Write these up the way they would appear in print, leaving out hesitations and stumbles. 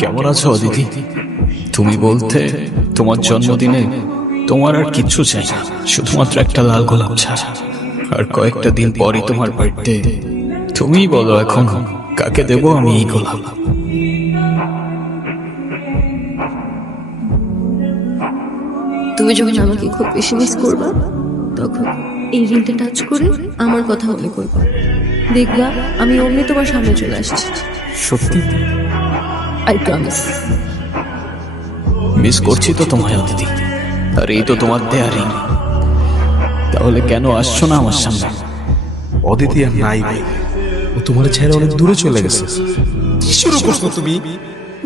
কেমন আছো অদিতি? তুমি বলতে তোমার জন্মদিনে তোমার আর কিচ্ছু চাই না, শুধুমাত্র একটা লাল গোলাপ ছাড়া। আর কয়েকটা দিন পরই তোমার বার্থডে। তুমিই বলো এখন কাকে দেব আমি এই গোলাপ? তুমি যখন আমাকে খুব বেশি মিস করবা, তখন এই রিংটা টাচ করে আমার কথা মনে করবা। দেখবা আমি অমনি তোমার সামনে চলে আসছি। সত্যি? I promise. মিস করছি তো তোমায় অদিতি, আর এই তো তোমার দেয়া রিং। তাহলে কেন আসছো না আমার সামনে? অদিতি আর নাই ভাই, ও তোমার ছেড়ে অনেক দূরে চলে গেছে। কি শুরু করছো তুমি?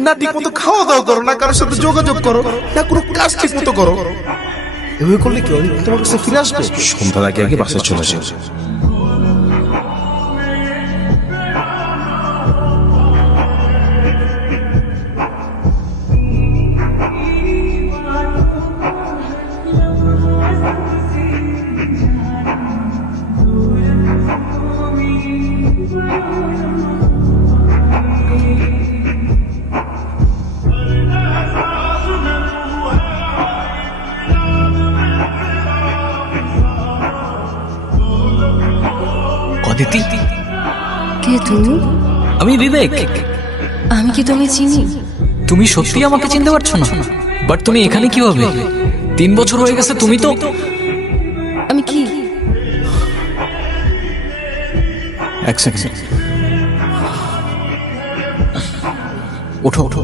না ঠিক মতো খাওয়া দাওয়া করো, না কারোর সাথে যোগাযোগ করো, না কোনো কাজ ঠিক মতো করো। এভাবে করলে কি অদিতি তোমার কাছে ফিরে আসবে? সন্ধ্যার আগে আগে বাসায় চলে যাও। অদিতি, কে তুমি? আমি বিবেক। আমি কি তুমি চিনি? তুমি সত্যি আমাকে চিনতে পারছো না? বাট তুমি এখানে কিভাবে? 3 বছর হয়ে গেছে, তুমি তো... আমি কি? এক সেকেন্ড, ওঠো ওঠো।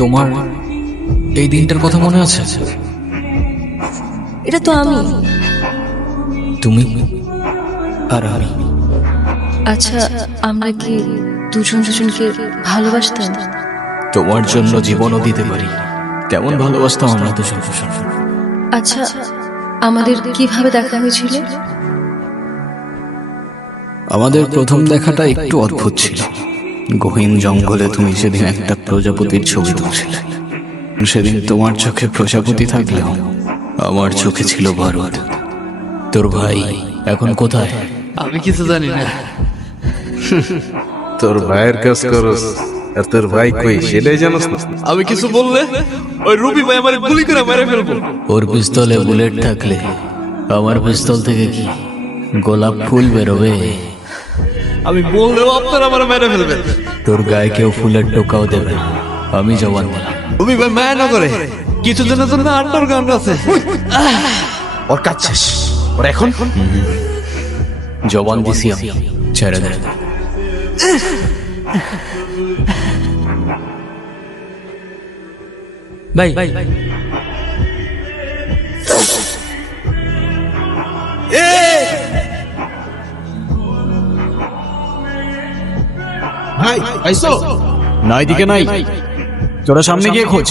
তোমার এই দিনটার কথা মনে আছে? এটা তো আমি। তুমি আর আমি। আচ্ছা, আমরা কি দুজন দুজনকে ভালোবাসতাম? তোমার জন্য জীবনও দিতে পারি, তেমন ভালোবাসতাম আমরা দুজন। আচ্ছা, আমাদের কিভাবে দেখা হয়েছিল? আমাদের প্রথম দেখাটা একটু অদ্ভুত ছিল। গহীন জঙ্গলে তুমি সেদিন একটা প্রজাপতির ছবি তুলছিলে। সেদিন তোমার চোখে প্রজাপতি থাকলেও আমার চোখে ছিল বারুদ। তোর ভাই এখন কোথায়? আমি কিছু জানি না। তোর ভাইয়ের কাজ করস, আর তোর ভাই কই সেটাই জানোস না? আমি কিছু বললে ওই রবি ভাই আমার গুলি করে মেরে ফেলবো। ওর পিস্তলে বুলেট থাকলে আমার পিস্তল থেকে কি গোলাপ ফুল বেরোবে? আমি বললেও আপনারা আমার মেরে ফেলবেন। তোর গায়ে কেউ ফুলের টোকাও দেবে না, আমি জবান দিলাম। রবি ভাই মায়া না করে কিছু দিনের জন্য আটটার গান আছে। ওর কাজ শেষ, ওর এখন জবান দিছি আমি, ছেড়ে দে। ভাই ভাই আইসো। না এদিকে নাই, তোরা সামনে গিয়ে খোঁজ।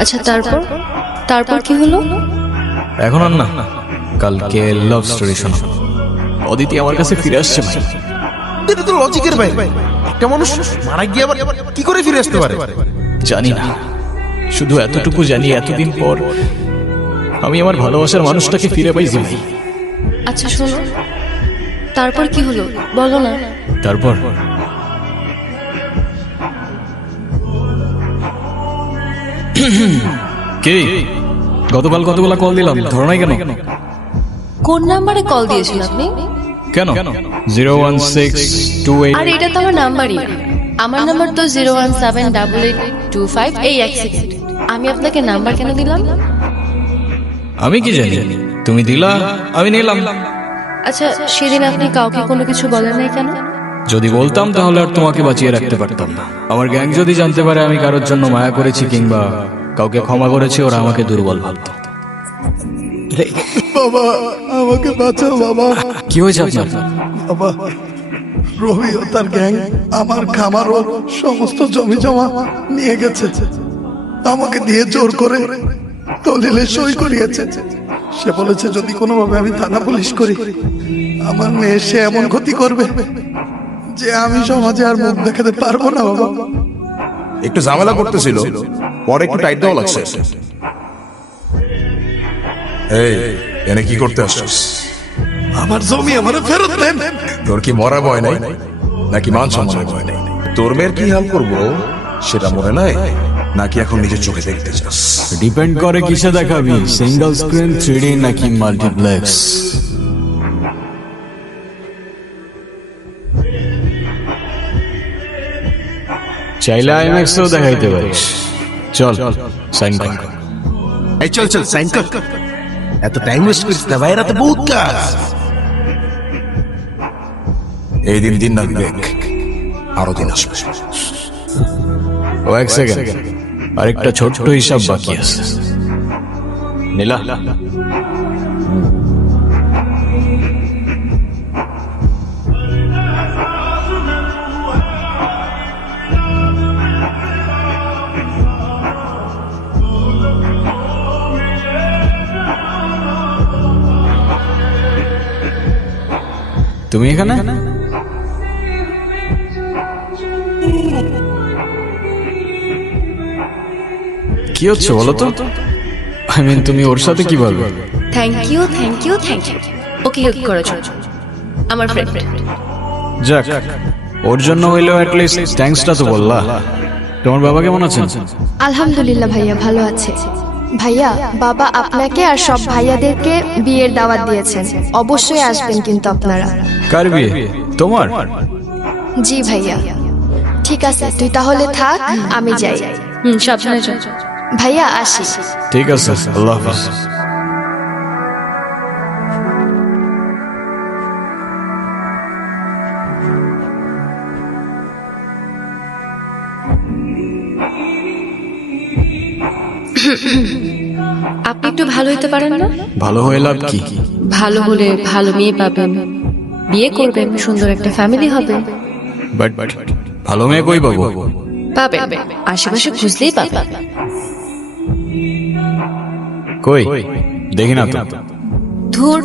আচ্ছা, তারপর তারপর কি হলো? এখন আর না, কালকে লাভ স্টোরি শোনো। অদিতি আমার কাছে ফিরে আসছে ভাই। এটা তো লজিকের বাইরে। একটা মানুষ মারা গিয়ে আবার কি করে ফিরে আসতে পারে? জানি না, শুধু এতটুকু জানি এতদিন পর আমি আমার ভালোবাসার মানুষটাকে ফিরে পাইছি ভাই। আচ্ছা শোনো, তারপর কি হলো বলো না। তারপর কে? গতকাল কতগুলা কল দিলাম, ধরো নাই কেন? কোন নাম্বারে কল দিয়েছেন আপনি? কেন? 01628। আর এটা তো আমার নাম্বারই না। আমার নাম্বার তো 0178825। এই এক সেকেন্ড, আমি আপনাকে নাম্বার কেন দিলাম? আমি কি জানি, তুমি দিলা, আমি নিলাম। আচ্ছা, সেদিন আপনি কাউকে কোনো কিছু বলেন নাই কেন? যদি বলতাম তাহলে আর তোমাকে বাঁচিয়ে রাখতে পারতাম না। আমার গ্যাং যদি জানতে পারে আমি কারোর জন্য মায়া করেছি কিংবা কাউকে ক্ষমা করেছি, ওরা আমাকে দুর্বল ভাবত। বাবা, আমাকে বাঁচাও বাবা। কি হয়েছে আপনার? বাবা, রবি ও তার গ্যাং আমার খামার ও সমস্ত জমি জমা নিয়ে গেছে। আমাকে দিয়ে জোর করে দলিলে সই করিয়েছে। সে বলেছে যদি কোনোভাবে আমি থানা পুলিশ করি, আমার মেয়ে সে এমন ক্ষতি করবে যে আমি সমাজে আর মুখ দেখাতে পারবো না বাবা। একটু ঝামেলা করতেছিল, পরে একটু টাইট দেওয়া লাগছে। এই এনে কি করতে আসছিস? আমার জমি আমার ফেরত দেন। তোর কি মরা ভয় নাই নাকি মান সম্মানের ভয় নাই? তোর মেয়ের কি হাল করবো সেটা মনে নাই নাকি এখন নিজের চোখে দেখতে চাস? ডিপেন্ড করে কিসে দেখাবি, সিঙ্গেল স্ক্রিন, 3D নাকি মাল্টিপ্লেক্স। চাইলে আইম্যাক্সেও দেখাইতে পারিস। চল সাইন কর। এই চল চল সাইন কর। এত টাইম ওয়েস্ট করিস না ভাই, রাতে বহুত কাজ। এই দিন দিন না বিবেক, আরো দিন আসবে। ও এক সেকেন্ড, আরেকটা ছোট্ট হিসাব বাকি আছে। নীলা, তুমি এখানে? কি হচ্ছে বলো তো? আই মিন তুমি ওর সাথে কি বলবে? Thank you, thank you, thank you. Okay help করার জন্য, আমার ফ্রেন্ড। যাক, ওর জন্য হইলেও অ্যাট লিস্ট থ্যাঙ্কসটা তো বললা। তোমার বাবা কেমন আছেন? আলহামদুলিল্লাহ ভাইয়া, ভালো আছে। ভাইয়া, বাবা আপনাকে আর সব ভাইয়াদেরকে বিয়ের দাওয়াত দিয়েছেন, অবশ্যই আসবেন কিন্তু আপনারা। কার বিয়ে? তোমার? জি ভাইয়া। ঠিক আছে, তুই তাহলে থাক, আমি যাই। সাবধানে যাও। ভাইয়া আসি। ঠিক আছে, আল্লাহ হাফেজ। আপনি একটু ভালো হইতে পারেন না? ভালো হয়ে লাভ কি? ভালো হলে ভালো মেয়ে পাবেন, বিয়ে করবেন, সুন্দর একটা ফ্যামিলি হবে। বাট ভালো মেয়ে কই পাবো? পাবেন, আশেপাশে খুঁজলেই পাবেন। কই দেখি না তো। ধুর,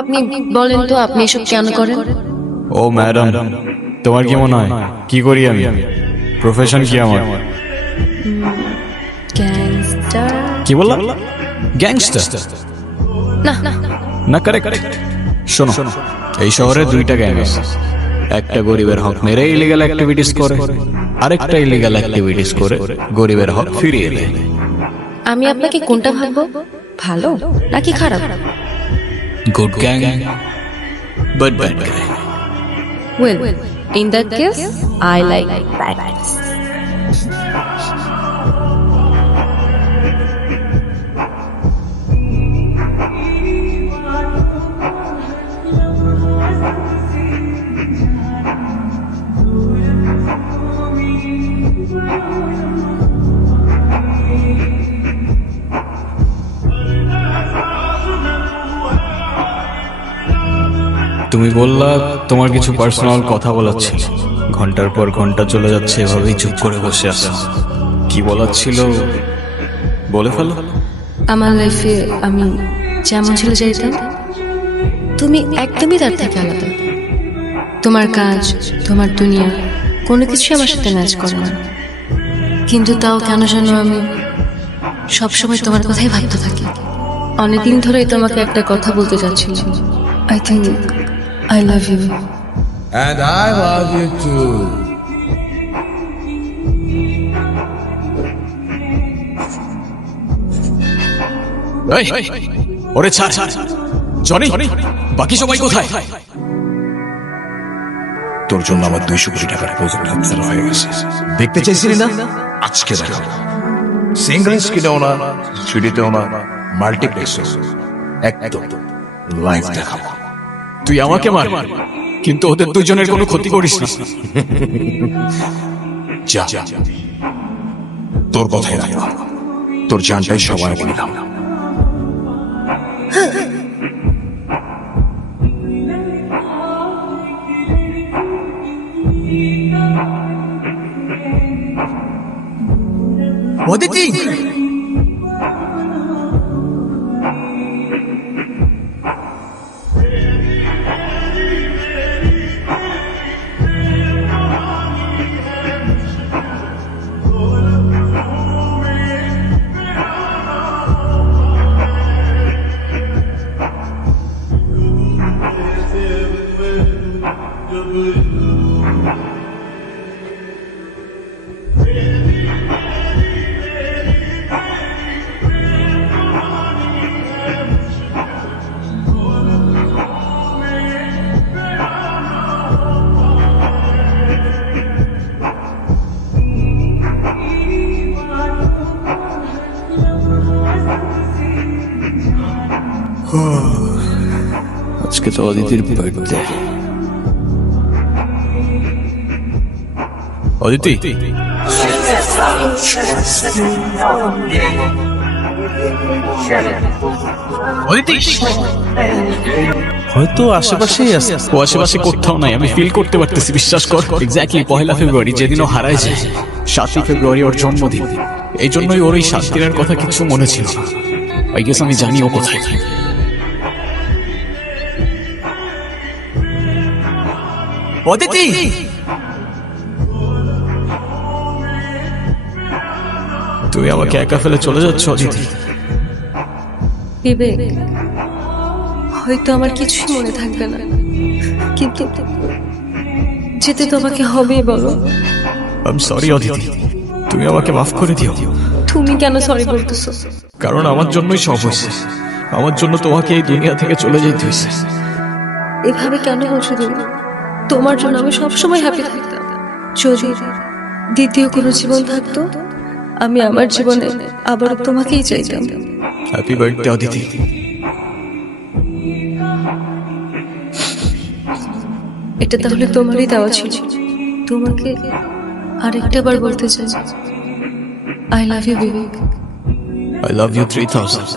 আপনি বলেন তো আপনি এসব কেন করেন? ও ম্যাডাম, তোমার কি মনে হয় কি করি আমি? প্রফেশন কি আমার? গ্যাংস্টার? কি বললাম? গ্যাংস্টার না না, না, কারেক্ট। শোনো, এই শহরে দুইটা গ্যাং আছে। একটা গরিবের হক মেরে ইলিগাল অ্যাক্টিভিটিস করে, আরেকটা ইলিগাল অ্যাক্টিভিটিস করে গরিবের হক ফিরিয়ে দেয়। আমি আপনাকে কোনটা ভাববো, ভালো নাকি খারাপ? Good gang but bad gang. Well, in that case I like bad guys. তুমি বললা তোমার কিছু পার্সোনাল কথা বলার ছিল, ঘন্টার পর ঘন্টা চলে যাচ্ছে, এভাবেই চুপ করে বসে আছো। কি বলার ছিল বলে ফেলো। আমার লাইফে আমি যেমন ছিল চাইতাম, তুমি একদমই তার থেকে আলাদা। তোমার কাজ, তোমার দুনিয়া, কোনো কিছু আমার সাথে ম্যাচ করে না। কিন্তু তাও কেন যেন আমি সবসময় তোমার কথাই ভাবতে থাকি। অনেকদিন ধরেই তোমাকে একটা কথা বলতে চাচ্ছিলাম। I think I love you. And I love you too. এই, ওরে ছাড়। জনি, বাকি সবাই কোথায়? তোর জন্য আমার 200 কোটি টাকার প্রজেক্ট হাতছাড়া হয়ে গেছে। দেখতে চাইছিলি না? আজকে দেখো। সিঙ্গল স্ক্রিনেও না, 3Dতেও না, মাল্টিপ্লেক্সেও একদম লাইভ দেখাবো। তুই আমাকে মার, কিন্তু ওদের দুজনের কোনো ক্ষতি করিস না। যা, তোর কথাই রাখলাম, তোর জানটাই সবার আগে নিলাম। অদিতি আজকে তো অদিতির বার্থডে। অদিতি, অদিতি হয়তো আশেপাশেই আছে। ও আশেপাশে কোথাও নাই, আমি ফিল করতে পারতেছি, বিশ্বাস কর। এক্স্যাক্টলি 1 ফেব্রুয়ারি, যেদিন ও হারায় যায়, 7 ফেব্রুয়ারি ওর জন্মদিন। এই জন্যই ওর এই 7 দিনের কথা কিছু মনে ছিল না। আই গেস আমি জানি ও কোথায়। অদিতি তুমি আমাকে একা ফেলে চলে যাচ্ছ অদিতি? বিবেক, হয়তো আমার কিছুই মনে থাকবে না, কিন্তু যেতে তোমাকে হবেই। বলো। আই সরি অদিতি, তুমি আমাকে মাফ করে দিও। তুমি কেন সরি বলতেছো? কারণ আমার জন্যই সব হয়েছে। আমার জন্য তোমাকে এই দুনিয়া থেকে চলে যেতে হয়েছে। এভাবে কেন বলছো তুমি? তোমার জন্য আমি সবসময় হ্যাপি থাকতাম। যদি দ্বিতীয় কোনো জীবন থাকতো, আমি আমার জীবনে আবার তোমাকেই চাইতাম। Happy birthday Aditi. এটা তাহলে তোমারই দেওয়া ছিল। তোমাকে আরেকটা বার বলতে চাই, I love you Vivek. I love you 3000।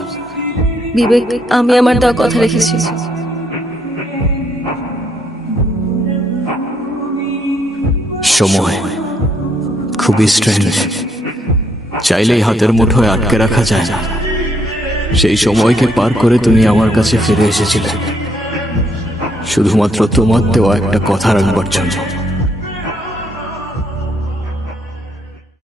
Vivek, আমি আমার দেওয়া কথা রেখেছি। সময় খুবই স্ট্রেঞ্জ, চাইলেই হাতের মুঠোয় আটকে রাখা যায় না। সেই সময়কে পার করে তুমি আমার কাছে ফিরে এসেছিলে, শুধুমাত্র তোমার দেওয়া একটা কথা রাখবার জন্য।